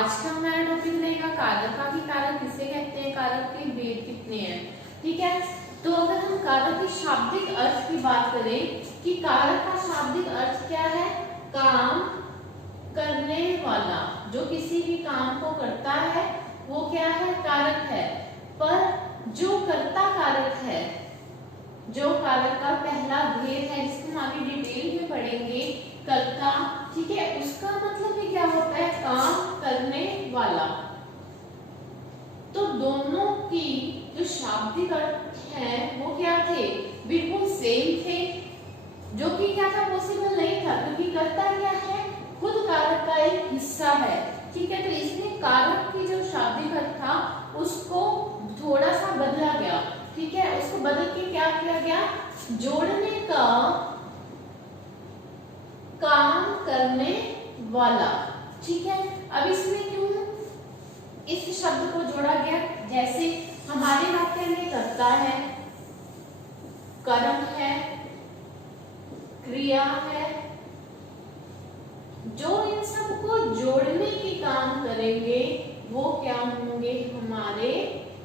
आज का हमारा टॉपिक रहेगा कारक का, कि कारक किसे कहते हैं, कारक के भेद कितने हैं। ठीक है, तो अगर हम कारक के शाब्दिक अर्थ की बात करें कि कारक का शाब्दिक अर्थ क्या है, काम करने वाला, जो किसी भी काम को करता है वो क्या है, कारक है। पर जो कर्ता कारक है, जो कारक का पहला भेद है जिसको हम आगे डिटेल में पढ़ेंगे, कर्ता, ठीक है, उसका मतलब ही क्या होता है, काम करने वाला। तो दोनों की जो शाब्दिक अर्थ है वो क्या थे, बिल्कुल सेम थे, जो कि क्या था, पॉसिबल नहीं था, क्योंकि कर्ता क्या है, खुद कारक का एक हिस्सा है। ठीक है, तो इसलिए कारक की जो शाब्दिक अर्थ था उसको थोड़ा सा बदला गया। ठीक है, उसको बदल के क्या किया गया, जोड़ने का काम करने वाला। ठीक है, अब इसमें क्यों इस शब्द को जोड़ा गया, जैसे हमारे वाक्य में कर्ता है, कर्म है, क्रिया है, जो इन सबको जोड़ने की काम करेंगे वो क्या होंगे, हमारे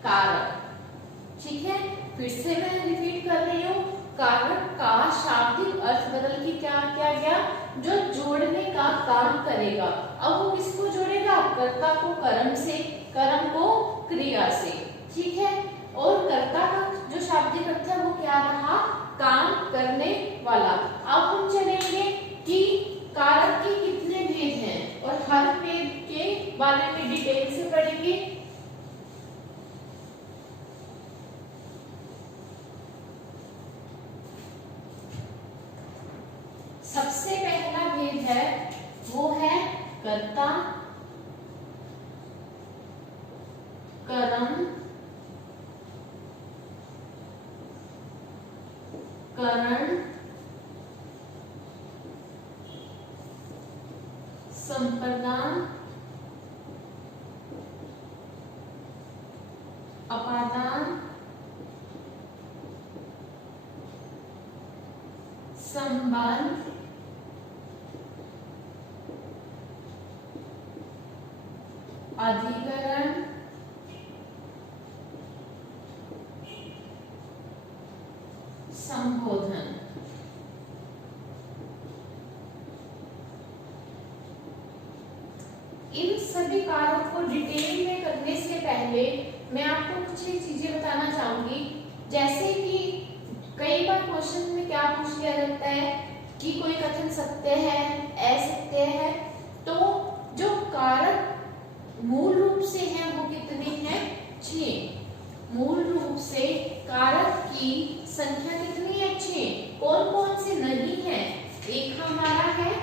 कारक। ठीक है, फिर से मैं रिपीट कर रही हूँ, कारक का शाब्दिक अर्थ बदल के क्या किया गया, जो जोड़ने का काम करेगा। अब वो किसको जोड़ेगा, कर्ता को कर्म से, कर्म को क्रिया से। ठीक है, और कर्ता का जो शाब्दिक अर्थ है वो क्या रहा, काम करने वाला। अब हम चलेंगे कि कारक के कितने भेद हैं और हर भेद के बारे में डिटेल से पढ़ेंगे। सबसे पहला भेद है वो है कर्ता, कर्म, करण, संप्रदान, अपादान, संबंध, अधिकरण, संबोधन। इन सभी कारक को डिटेल में करने से पहले मैं आपको कुछ ही चीजें बताना चाहूंगी, जैसे कि कई बार क्वेश्चन में क्या पूछ लिया जाता है कि कोई कथन सत्य है, असत्य है, तो जो कारक मूल रूप से हैं वो कितने हैं, 6। मूल रूप से कारक की संख्या कितनी है, 6। कौन कौन से नहीं है, एक हमारा है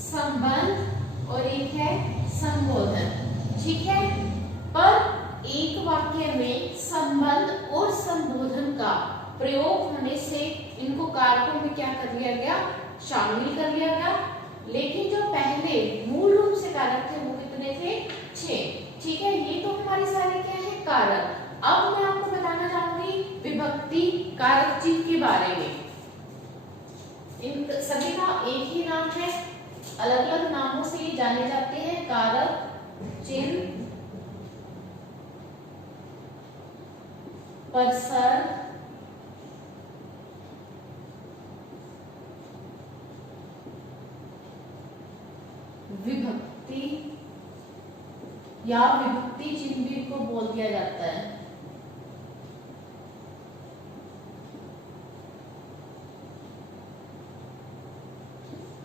संबंध और एक है संबोधन। ठीक है, पर एक वाक्य में संबंध और संबोधन का प्रयोग होने से इनको कारकों में क्या कर लिया गया, शामिल कर लिया गया। लेकिन जो पहले मूल रूप से कारक थे वो कितने थे, 6। ठीक है, ये तो हमारे सारे क्या है, कारक। अब मैं आपको बताना चाहूंगी विभक्ति कारक चिन्ह के बारे में। इन सभी का एक ही नाम है, अलग अलग नामों से ये जाने जाते हैं, कारक चिन्ह, परसर, विभक्ति या विभक्ति चिन्ह भी को बोल दिया जाता है।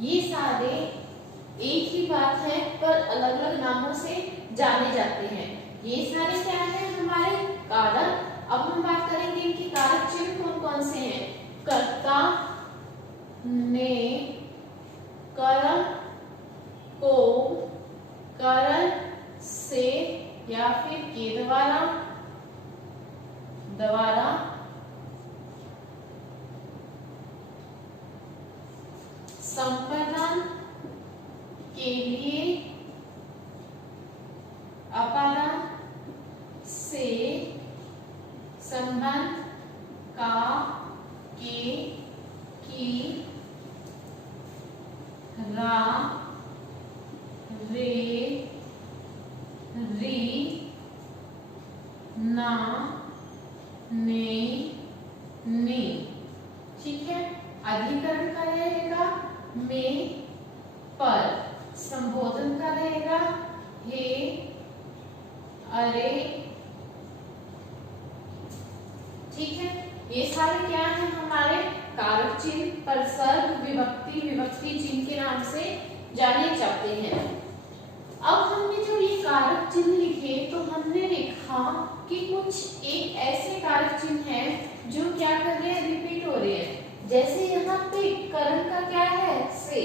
ये सारे एक ही बात है पर अलग अलग नामों से जाने जाते हैं। ये सारे क्या है, हमारे कारक। अब हम बात करेंगे इनके कारक चिन्ह कौन कौन से हैं। कर्ता ने कर्म को करण से या फिर के द्वारा संपादन के लिए अपादान से संबंध का के की रा रे री, ना, ने, नी। ठीक है, अधिकरण का रहेगा में, पर। संबोधन का रहेगा हे, अरे। ठीक है, ये सारे क्या है हमारे कारक चिन्ह, परसर्ग, विभक्ति, विभक्ति चिन्ह के नाम से जाने जाते हैं। अब हमने जो ये कारक चिन्ह लिखे तो हमने लिखा कि कुछ एक ऐसे कारक चिन्ह हैं जो क्या कर रहे हैं, रिपीट हो रहे हैं। जैसे यहाँ पे करण का क्या है, से,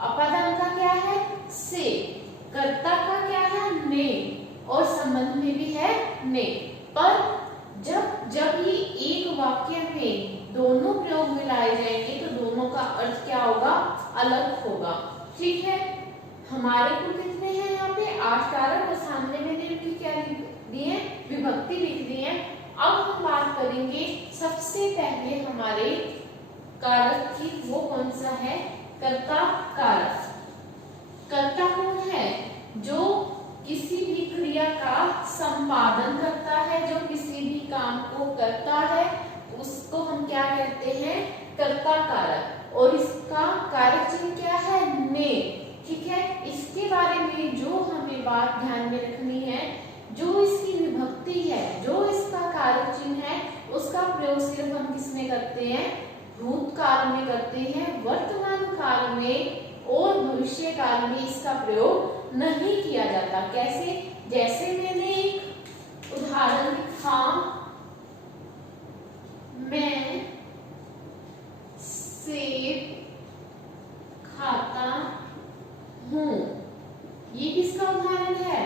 अपादान का क्या है, से, कर्ता का क्या है, ने, और संबंध में भी है ने। पर जब ये एक वाक्य में दोनों प्रयोग मिलाए जाएंगे तो दोनों का अर्थ क्या होगा, अलग होगा। ठीक है, हमारे को कितने हैं यहाँ पे 8 कारक, और सामने मैंने इनकी क्या लिख दी है, विभक्ति लिख दी है। अब हम बात करेंगे सबसे पहले हमारे कारक की, वो कौन सा है, कर्ता कारक। कर्ता कौन है, जो किसी भी क्रिया का संपादन करता है, जो किसी भी काम को करता है, उसको हम क्या कहते हैं, कर्ता कारक। और इसका कारक चिन्ह क्या है, ने। ठीक है, इसके बारे में जो हमें बात ध्यान में रखनी है, जो इसकी विभक्ति है, जो इसका कारक चिन्ह है, उसका प्रयोग सिर्फ हम किसमें करते हैं, भूतकाल में करते हैं, वर्तमान काल में और भविष्य काल में इसका प्रयोग नहीं किया जाता। कैसे, जैसे मैंने एक उदाहरण लिखा, मैं सेब खाता हूं। ये किसका उदाहरण है,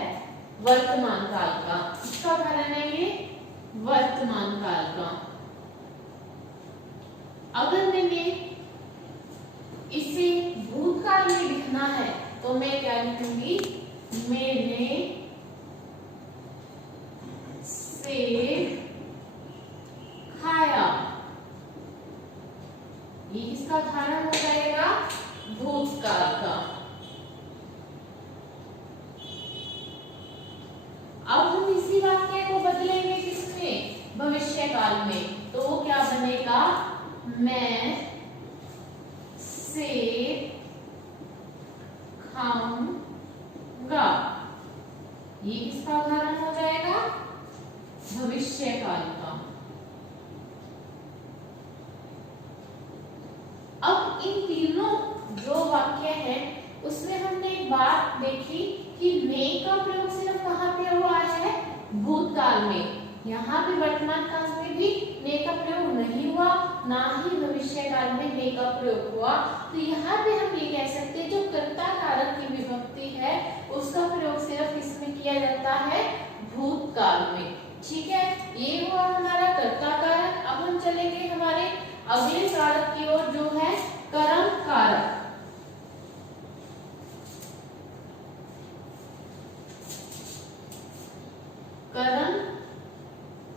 वर्तमान काल का। किसका उदाहरण है ये, वर्तमान काल का। अगर मैंने इसे भूतकाल में लिखना है तो मैं क्या लिखूंगी, मैंने सेब खाया। ये किसका उदाहरण हो जाएगा, भूतकाल का। अब हम इसी वाक्य को बदलेंगे किसमें, भविष्य काल में। तो वो क्या बनेगा, मैं सेब खाऊंगा। ये किसका उदाहरण हो जाएगा, भविष्य काल का। अब इन तीनों जो वाक्य हैं उसमें हमने एक बात देखी कि ने का प्रयोग सिर्फ कहाँ पे हुआ है, भूतकाल में। यहाँ पे वर्तमान काल में भी ने का प्रयोग नहीं हुआ, ना ही भविष्य काल में ने का प्रयोग हुआ। तो यहाँ पे हम ये कह सकते हैं जो कर्ता कारक की विभक्ति है उसका प्रयोग सिर्फ किसमें किया जाता है, भूतकाल में। ठीक है, ये हुआ हमारा कर्ता कारक। अब हम चलेंगे हमारे अगले कारक की ओर जो है कर्म कारक। कर्म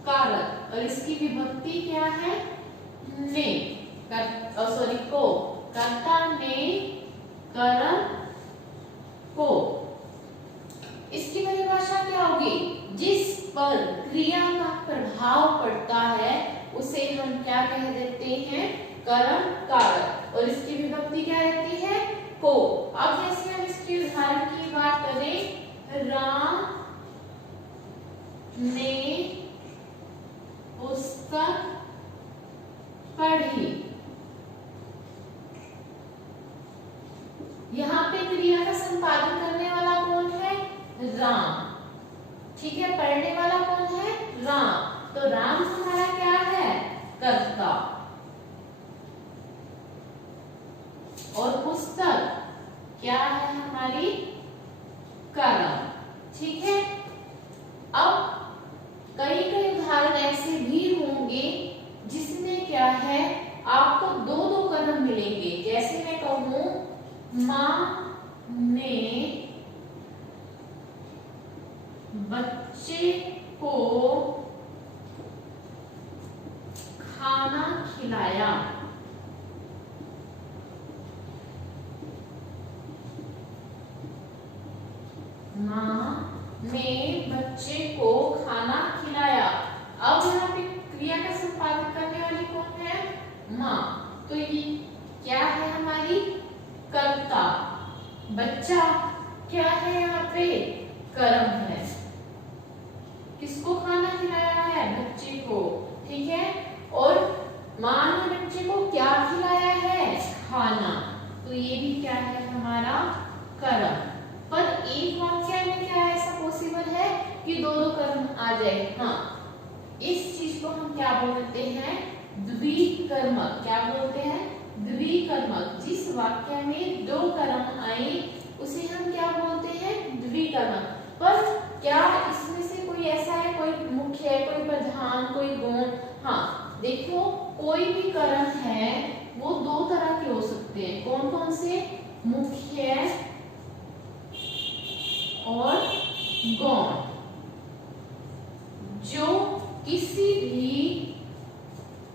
कारक, और इसकी विभक्ति क्या है, ने, को, कर्ता ने कर्म को। इसकी परिभाषा क्या होगी, जिस पर क्रिया का प्रभाव पड़ता है उसे हम क्या कह देते हैं, कर्म कारक। और इसकी विभक्ति क्या रहती है, को। अब जैसे हम इसके उदाहरण की बात करें, राम ने पुस्तक पढ़ी। यहाँ पे क्रिया का संपादन करने वाला कौन है, राम। ठीक है, पढ़ने वाला कौन है, राम। तो राम हमारा क्या है, कर्ता, और पुस्तक क्या है हमारी, कर्म। ठीक है, अब कई उदाहरण ऐसे भी होंगे जिसमें क्या है, आपको दो दो कर्म मिलेंगे। जैसे मैं कहूं, माँ ने बच्चे को खाना खिलाया। माँ ने बच्चे को खाना खिलाया। अब यहाँ पे क्रिया का संपादन करने वाली कौन है? माँ। तो ये क्या है? हमारी कर्ता। बच्चा क्या है? यहाँ पे कर्म है। किसको खाना खिलाया है? बच्चे को। ठीक है। और माँ ने बच्चे को क्या खिलाया है? खाना। तो ये भी क्या है? हमारा कर्म। पर एक वाक्य में क्या ऐसा पॉसिबल है कि दो दो कर्म आ जाए? हाँ, इस चीज को हम क्या बोलते हैं? द्विकर्मक। क्या बोलते हैं? द्विकर्मक। जिस वाक्य में दो कर्म आए उसे हम क्या बोलते हैं? द्विकर्मक। पर क्या इसमें से कोई ऐसा है, कोई मुख्य है, कोई प्रधान, कोई गौण? हाँ, देखो कोई भी कर्म है वो दो तरह के हो सकते हैं। कौन कौन से? मुख्य और गौण। जो किसी भी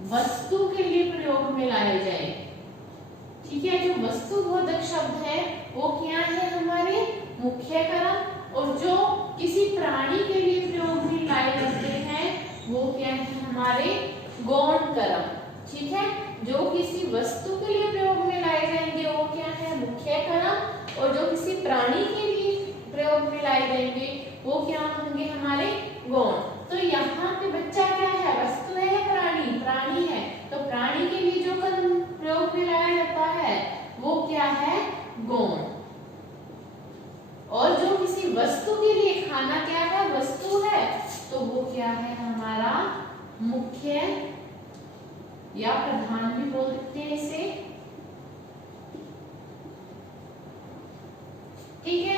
वस्तु के लिए प्रयोग में लाए जाए। ठीक है। जो वस्तुबोधक शब्द है वो क्या है? हमारे मुख्य कर्म। और जो किसी प्राणी के लिए प्रयोग में लाए जाते हैं वो क्या है? हमारे गौण कर्म। ठीक है। जो किसी वस्तु के लिए प्रयोग में लाए जाएंगे वो क्या है? मुख्य कर्म। और जो किसी प्राणी के लिए प्रयोग में लाए जाएंगे वो क्या होंगे? हमारे गौण। तो यहाँ पे बच्चा क्या है? वस्तु है या प्राणी? प्राणी है। तो प्राणी के लिए जो कर्म प्रयोग में लाया जाता है वो क्या है? गौण। और जो किसी वस्तु के लिए, खाना क्या है? वस्तु है, तो वो क्या है? हमारा मुख्य या प्रधान भी बोल सकते हैं इसे। ठीक है।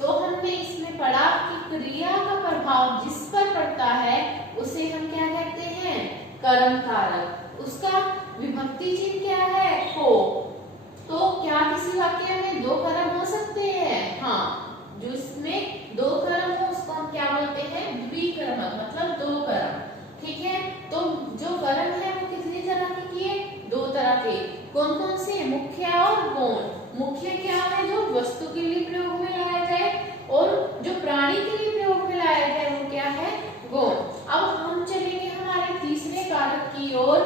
तो हमने इसमें पढ़ा कि क्रिया का प्रभाव जिस पर पड़ता है उसे हम क्या कहते हैं? कर्म कारक। उसका विभक्ति चिन्ह क्या है? को। तो क्या किसी वाक्य में दो कर्म हो सकते हैं? हाँ, जो इसमें दो कर्म हो उसको हम क्या बोलते हैं? द्विकर्मक, मतलब दो कर्म। ठीक है। तो जो कर्म है वो कितनी तरह के किए? दो तरह के। कौन कौन से? मुख्य और गौण। मुख्य क्या है? जो वस्तु के लिए प्रयोग में लाया जाए। और जो प्राणी के लिए प्रयोग में लाया जाए वो क्या है? गौण। अब हम चलेंगे हमारे तीसरे कारक की ओर,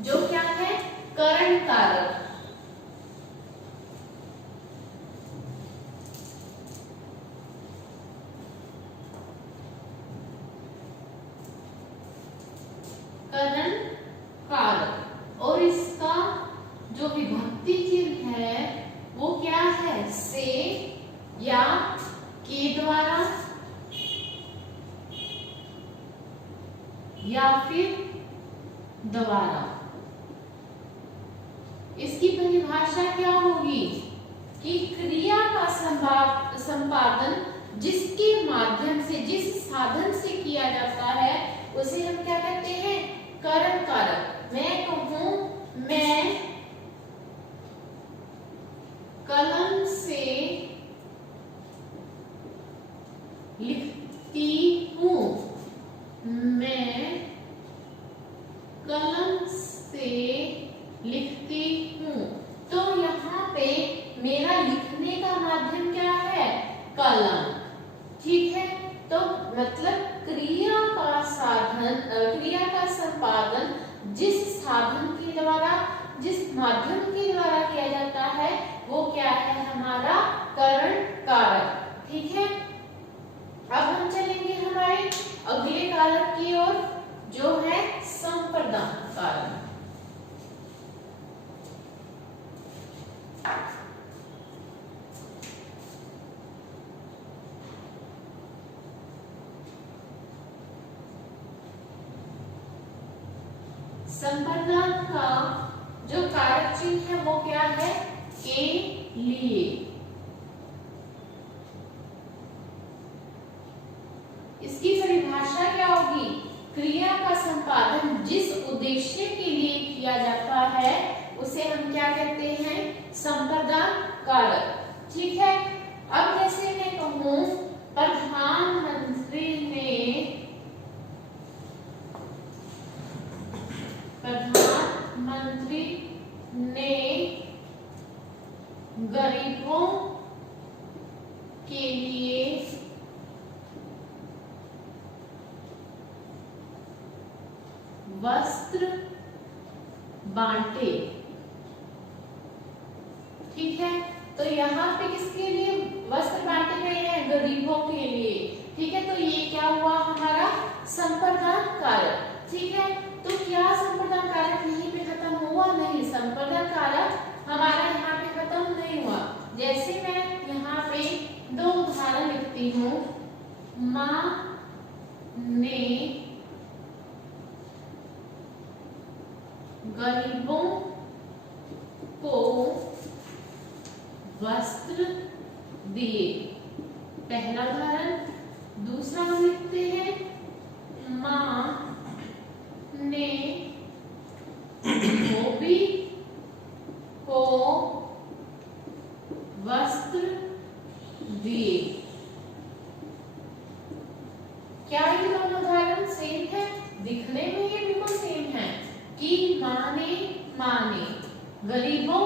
जो क्या है? करण कारक। करण कारक। और इसका जो विभक्ति चिन्ह है वो क्या है? से या के द्वारा या फिर द्वारा। इसकी परिभाषा क्या होगी? कि क्रिया का संपादन जिसके माध्यम से, जिस साधन से किया जाता है उसे हम क्या कहते हैं? करण कारक। मैं कहूं मैं कलम से लिखती हूं। मैं कलम से लिखती हूं। तो यहाँ पे मेरा लिखने का माध्यम क्या है? कलम। ठीक है। तो मतलब क्रिया का साधन, क्रिया का संपादन जिस साधन के द्वारा, जिस माध्यम के द्वारा किया जाता है वो क्या है? हमारा करण कारक। ठीक है। अब हम चलेंगे हमारे अगले कारक की ओर, जो है संप्रदान कारक। संप्रदान का जो कारक चिन्ह है वो क्या है? के लिए। इसकी परिभाषा क्या होगी? क्रिया का संपादन जिस उद्देश्य के लिए किया जाता है उसे हम क्या कहते हैं? संप्रदान कारक। ठीक है। अब जैसे मैं कहूं प्रधानमंत्री ने गरीबों के लिए वस्त्र बांटे। ठीक है, तो यहाँ पे किसके लिए वस्त्र बांटे गए हैं? गरीबों के लिए। ठीक है, तो ये क्या हुआ हमारा? संप्रदान कारक। ठीक है, तो क्या संप्रदान कारक यहीं पे खत्म हुआ? नहीं, संप्रदान कारक हमारा यहाँ पे खत्म नहीं हुआ। जैसे मैं यहाँ पे दो उदाहरण लिखती हूँ, माँ ने गरीबों को वस्त्र दिए, पहला उदाहरण। दूसरा हम लिखते हैं, माँ ने धोबी को वस्त्र दिए। क्या ये दोनों उदाहरण सेम है? दिखने में ये बिल्कुल सेम है कि माँ ने गरीबों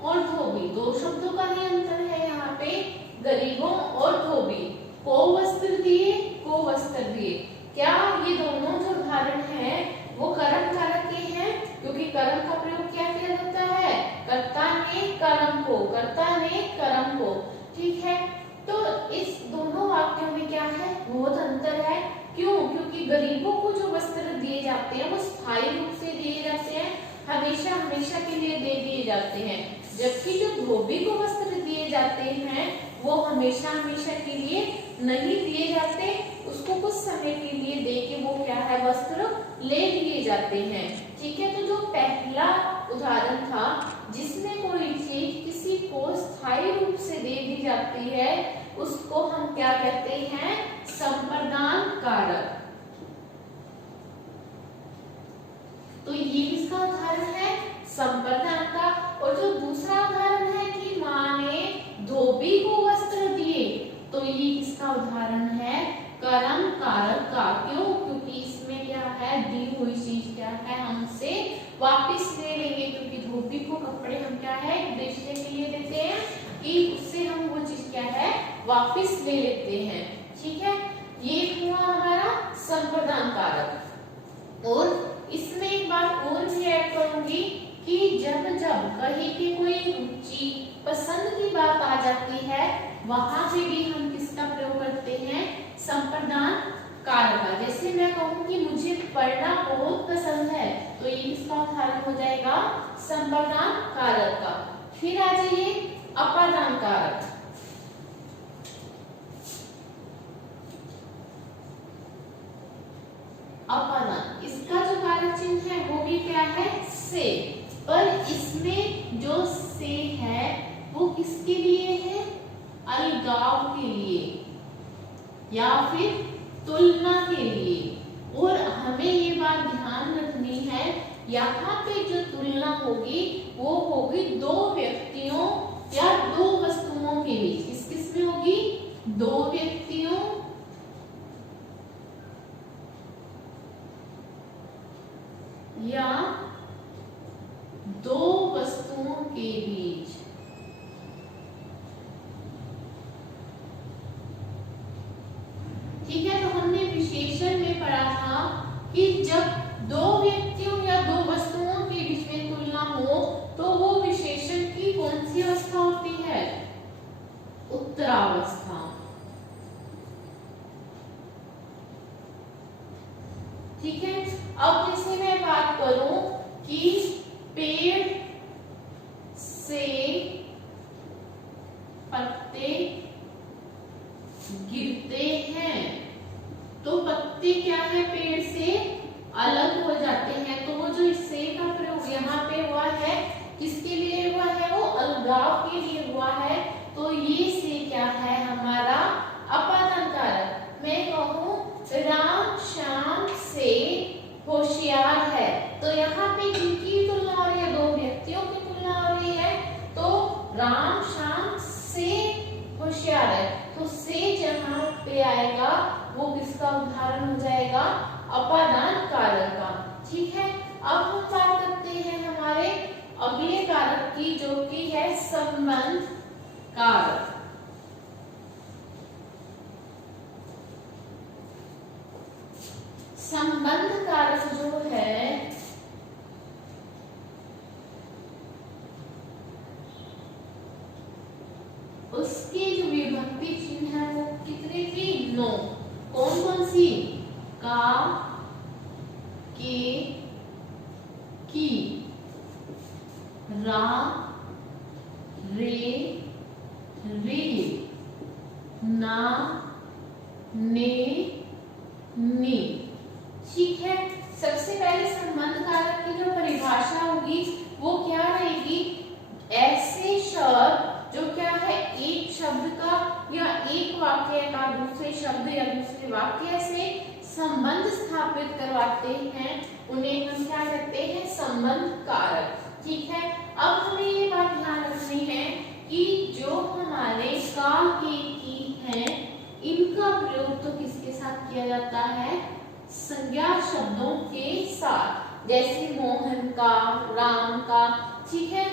और धोबी, दो शब्दों का ही अंतर है यहाँ पे, गरीबों और धोबी को वस्त्र दिए, को वस्त्र दिए। क्या ये दोनों जो उदाहरण हैं वो कर्म कारक के हैं? क्योंकि कर्म का प्रयोग क्या किया जाता है? कर्ता ने कर्म को, कर्ता ने कर्म को। ठीक है, तो इस दोनों वाक्यों में क्या है? बहुत अंतर है। क्यों? क्योंकि गरीबों को जो वस्त्र दिए जाते हैं वो स्थायी रूप से दिए जाते हैं, हमेशा हमेशा के लिए दे दिए जाते हैं, जबकि जो धोबी को वस्त्र दिए जाते हैं वो हमेशा हमेशा के लिए नहीं दिए जाते, उसको कुछ समय के लिए दे के वो क्या है? वस्त्र ले लिए जाते हैं। ठीक है, तो जो पहला उदाहरण था जिसमें कोई चीज किसी को स्थायी रूप से दे दी जाती है उसको हम क्या कहते हैं? संप्रदान कारक। तो ये किसका उदाहरण है? संप्रदान का। और जो दूसरा उदाहरण है कि माँ ने धोबी को वस्त्र दिए, तो ये किसका उदाहरण है? कर्म कारक का। क्यों? क्योंकि इसमें क्या है? दी हुई चीज क्या है? हमसे वापस ले लेंगे, क्योंकि धोबी को कपड़े हम क्या है? बेचने के लिए देते हैं कि उससे हम वो चीज क्या है? वापस ले लेते हैं। ठीक है, ये हुआ हमारा संप्रदान कारक। और इसमें एक बात और भी ऐड करूंगी कि जब जब कहीं की कोई रुचि पसंद की बात आ जाती है वहां पे भी हम किसका प्रयोग करते हैं? संप्रदान कारक का। जैसे मैं कहूँ कि मुझे पढ़ना बहुत पसंद है, तो ये किसका उदाहरण हो जाएगा? संप्रदान कारक का। फिर आ जाइए अपादान कारक। अपादान, इसका जो कारक चिन्ह है वो भी क्या है? से। पर इसमें जो से है वो किसके लिए है? अलगाव के लिए या फिर तुलना के लिए। और हमें ये बात ध्यान रखनी है, यहाँ पे जो तुलना होगी वो होगी दो व्यक्तियों या दो वस्तुओं के बीच। किस किस में होगी? दो व्यक्तियों या दो वस्तुओं के बीच। ठीक है, तो हमने विशेषण में पढ़ा था कि जब दो व्यक्तियों या दो वस्तुओं के बीच में तुलना हो तो वो विशेषण की कौन सी अवस्था होती है? उत्तरावस्था। ठीक है, अब जैसे मैं बात करूं कि पेड़ से पत्ते गिरते हैं, तो पत्ते क्या है? पेड़ से अलग हो जाते हैं। तो वो जो से का प्रयोग यहाँ पे हुआ है किसके लिए हुआ है? वो अलगाव के लिए हुआ है। तो ये से क्या है? हमारा अपादान कारक। मैं कहूँ राम श्याम से होशियार है, तो यहाँ पे किनकी तुलना हो रही है? दो व्यक्तियों की तुलना हो रही है। तो राम श्याम से होशियार है, तो से जहाँ पे आएगा वो किसका उदाहरण हो जाएगा? अपादान कारक का। ठीक है, अब हम बात करते हैं हमारे अगले कारक की, जो कि है संबंध कारक। संबंध कारक जो है की, रा, रे, री, ना, ने, नी। ठीक है, सबसे पहले संबंध कारक की जो परिभाषा होगी वो क्या रहेगी? ऐसे शब्द जो क्या है, एक शब्द का या एक वाक्य का दूसरे शब्द या दूसरे वाक्य से संबंध स्थापित करवाते हैं, उन्हें हम क्या कहते हैं? संबंध कारक। ठीक है, अब हमें ये बात ध्यान रखनी है कि जो हमारे का, के, की हैं, इनका प्रयोग तो किसके साथ किया जाता है? संज्ञा शब्दों के साथ, जैसे मोहन का, राम का। ठीक है,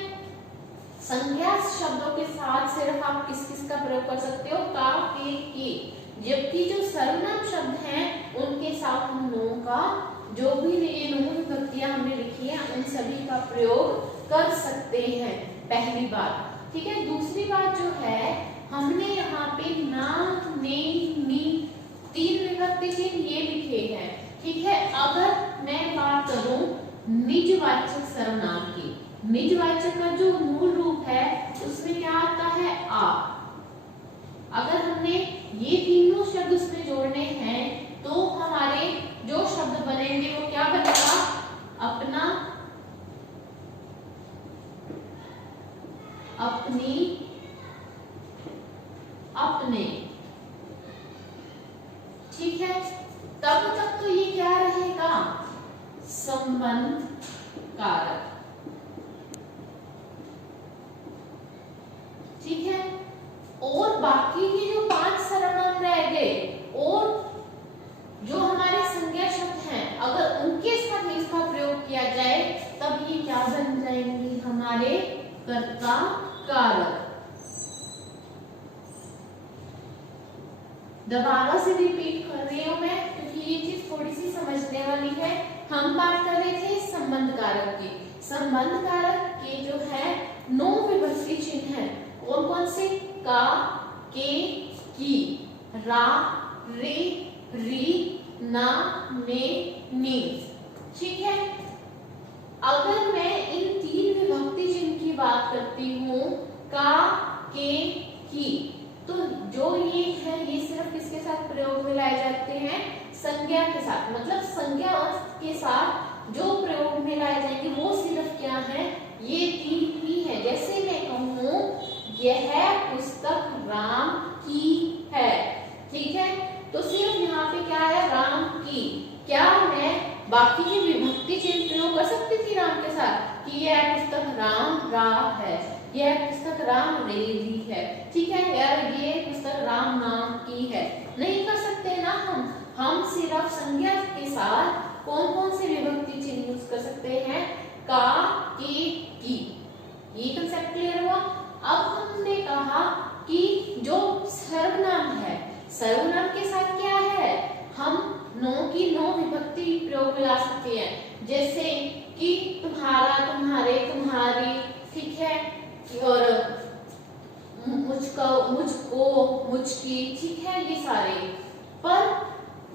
संज्ञा शब्दों के साथ सिर्फ आप किस किस का प्रयोग कर सकते हो? का, के, की। जबकि जो सर्वनाम शब्द हैं उनके साथ हम नो का, जो भी ये नो विभक्तियां हमने लिखी है उन सभी का प्रयोग कर सकते हैं, पहली बात। ठीक है, दूसरी बात जो है, हमने यहाँ पे ना, ने, नी, तीन विभक्ति चिन्ह ये लिखे हैं। ठीक है, अगर मैं बात करूं निजवाचक सर्वनाम की, निजवाचक का जो मूल रूप है उसमें क्या आता है? आ। अगर हमने ये तीनों शब्द उसमें जोड़ने हैं तो हमारे जो शब्द बनेंगे वो क्या बनेगा? अपना, अपनी, अपने। ठीक है, तब तक तो ये क्या रहेगा? संबंध कारक। ठीक है, और बाकी के जो 5 सर्वनाम रह गए और जो हमारे संज्ञा शब्द हैं, अगर उनके साथ इसका प्रयोग किया जाए तब ये क्या बन जाएंगे? हमारे कर्ता कारक। दोबारा से रिपीट कर रही हूं मैं, क्योंकि ये चीज थोड़ी सी समझने वाली है। हम बात कर रहे थे संबंध कारक की। संबंध कारक के जो है 9 विभक्ति चिन्ह हैं। कौन कौन से? का, के, की, रा, रे, री, ना, ने, नी। ठीक है, अगर मैं इन 3 विभक्ति चिन्ह की बात करती हूँ, का, के, की, तो जो ये है ये सिर्फ किसके साथ प्रयोग में लाए जाते हैं? संज्ञा के साथ। मतलब संज्ञा के साथ जो प्रयोग में लाए जाएंगे वो सिर्फ क्या है? ये 3 ही है। जैसे मैं कहूँ यह पुस्तक राम की है। ठीक है, तो सिर्फ यहाँ पे क्या है? राम की। क्या मैं बाकी की विभक्ति चिन्ह प्रयोग कर सकती थी राम के साथ कि यह पुस्तक राम रा है, यह पुस्तक राम रेली है। ठीक है, यार ये पुस्तक राम नाम की है? नहीं कर सकते ना हम सिर्फ संज्ञा के साथ कौन कौन से विभक्ति चिन्ह यूज कर सकते हैं? का, के, की। ये कंसेप्ट क्लियर हुआ? अब हमने कहा कि जो सर्वनाम है, सर्वनाम के साथ क्या है? हम 9 की 9 विभक्ति प्रयोग में ला सकते हैं। जैसे कि तुम्हारा, तुम्हारे, तुम्हारी। ठीक है, और मुझको, मुझको, मुझकी। ठीक है, ये सारे। पर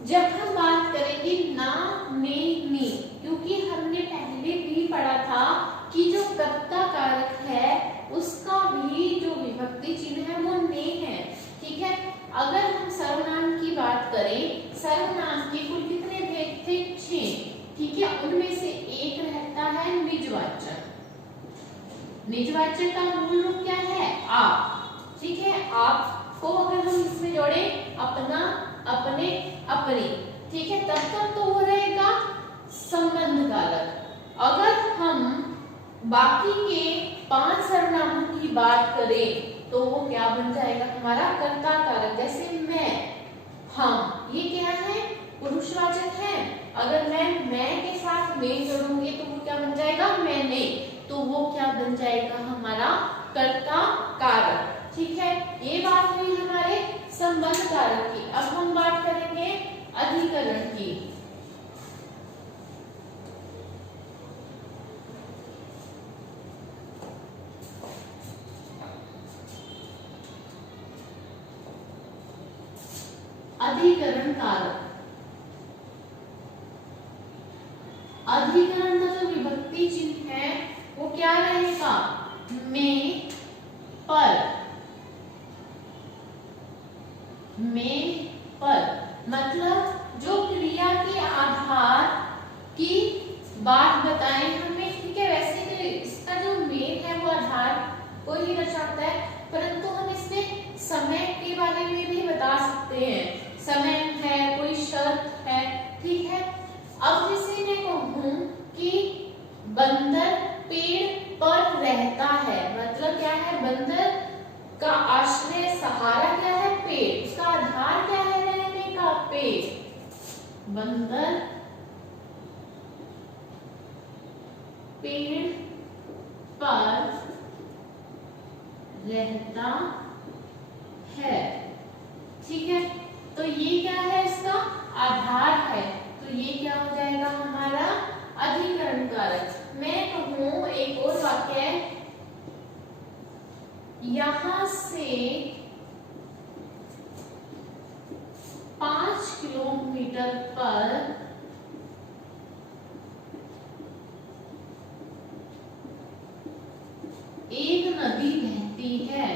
जब हम बात करेंगे ना, ने, नी, क्योंकि हमने पहले भी पढ़ा था कि जो कर्ता कारक है उसका भी जो विभक्ति चिन्ह है वो ने है। ठीक है, अगर हम सर्वनाम की बात करें, सर्वनाम के कुल कितने भेद थे? 6। ठीक है, उनमें से एक रहता है निजवाचक। निजवाचक का मूल रूप क्या है? आप। ठीक है, आपको अगर हम इसमें जोड़े अपना, अपने, अपनी। ठीक है, तब तक तो वो रहेगा संबंध कारक। अगर हम बाकी के 5 सर्वनामों की बात करें तो वो क्या बन जाएगा? हमारा कर्ता कारक। जैसे मैं, हम, ये क्या है? पुरुषवाचक है। अगर मैं के साथ में जोड़ूंगी तो वो क्या बन जाएगा? मैंने। तो वो क्या बन जाएगा? हमारा कर्ता कारक। ठीक है, ये बात हुई हमारे संबंध कारक की। अब हम बात करेंगे अधिकरण की। अधिकरण कारक, अधिकरण का जो विभक्ति विभक्ति चिन्ह है वो क्या रहेगा, में पर। में पर मतलब जो क्रिया के आधार की बात बताएं हमें, ठीक है। वैसे तो इसका जो मेन है वो आधार को ही दर्शाता है, परंतु हम इसमें समय के बारे में भी बता सकते हैं। समय है, कोई शर्त है, ठीक है। अब जैसे मैं कहूं कि बंदर पेड़ पर रहता है, मतलब क्या है, बंदर का आश्रय सहारा क्या है, पेड़, उसका आधार क्या है रहने का, पेड़। बंदर पेड़ पर रहता है, ठीक है। तो ये क्या है, इसका आधार है, तो ये क्या हो जाएगा हमारा अधिकरण कारक। मैं कहूं एक और वाक्य, यहां से 5 किलोमीटर पर एक नदी बहती है।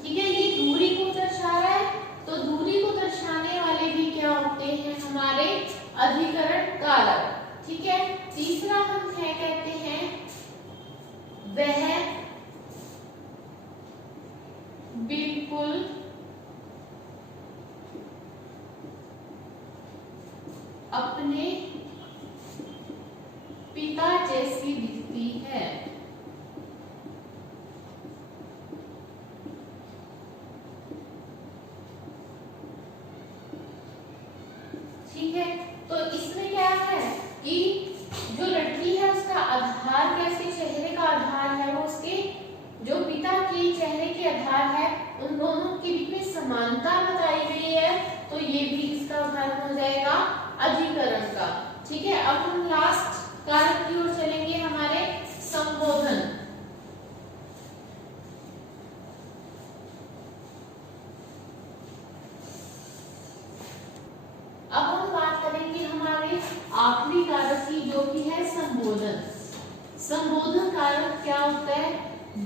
ठीक है, ये दूरी को दर्शा रहा है, तो दूरी को दर्शाने वाले भी क्या होते हैं हमारे अधिकरण कारक, ठीक है। तीसरा हम क्या कहते हैं, वह बिल्कुल अपने पिता जैसी दिखती है। ठीक है, तो इसमें क्या है कि जो लड़की है उसका आधार कैसे, चेहरे का आधार है वो उसके जो पिता के चेहरे के आधार है, उन दोनों के बीच में समानता बताई गई है, तो ये भी इसका उदाहरण हो जाएगा अधिकरण का। ठीक है, अब हम लास्ट कारक की ओर चलेंगे, हमारे संबोधन। अब हम बात करेंगे हमारे आखिरी कारक की, जो कि है संबोधन। संबोधन कारक क्या होता है,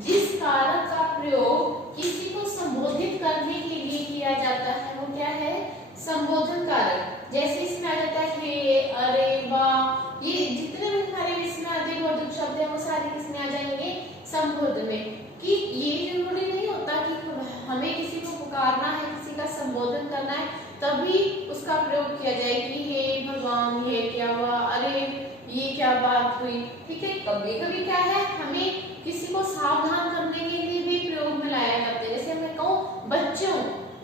जिस कारक का प्रयोग किसी को संबोधित करने के लिए किया जाता है वो क्या है, संबोधन कारक। जैसे इसमें आ जाता है हे, अरे, वाह, ये जितने भी हमारे इसमें अधिक और अधिक शब्द है वो सारे किसमें आ जाएंगे, संबोधन में। कि ये जरूरी नहीं होता कि हमें किसी को पुकारना है, किसी का संबोधन करना है तभी उसका प्रयोग किया जाए कि हे भगवान, ये क्या हुआ, अरे ये क्या बात हुई। ठीक है, कभी कभी क्या है, हमें किसी को सावधान करने के लिए भी प्रयोग में लाया जाता है। जैसे मैं कहूँ बच्चों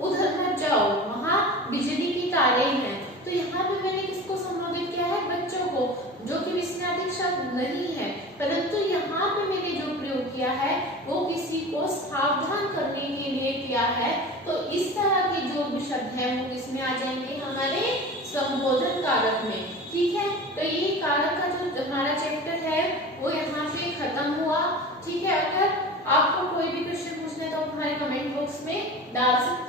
उधर मत जाओ, वहां बिजली की तारें हैं, तो यहाँ पे मैंने किसको संबोधित किया है, बच्चों को, जो कि विस्मयादिक शब्द नहीं है, परंतु यहाँ पे मैंने जो प्रयोग किया है वो किसी को सावधान करने के लिए किया है। तो इस तरह के जो भी शब्द हैं वो किसमें आ जाएंगे, हमारे संबोधन कारक में। ठीक है, तो ये कारक का जो हमारा चैप्टर है वो यहाँ पे खत्म हुआ। ठीक है, अगर आपको कोई भी क्वेश्चन पूछना है तो आप हमारे कमेंट बॉक्स में डाल सकते हैं।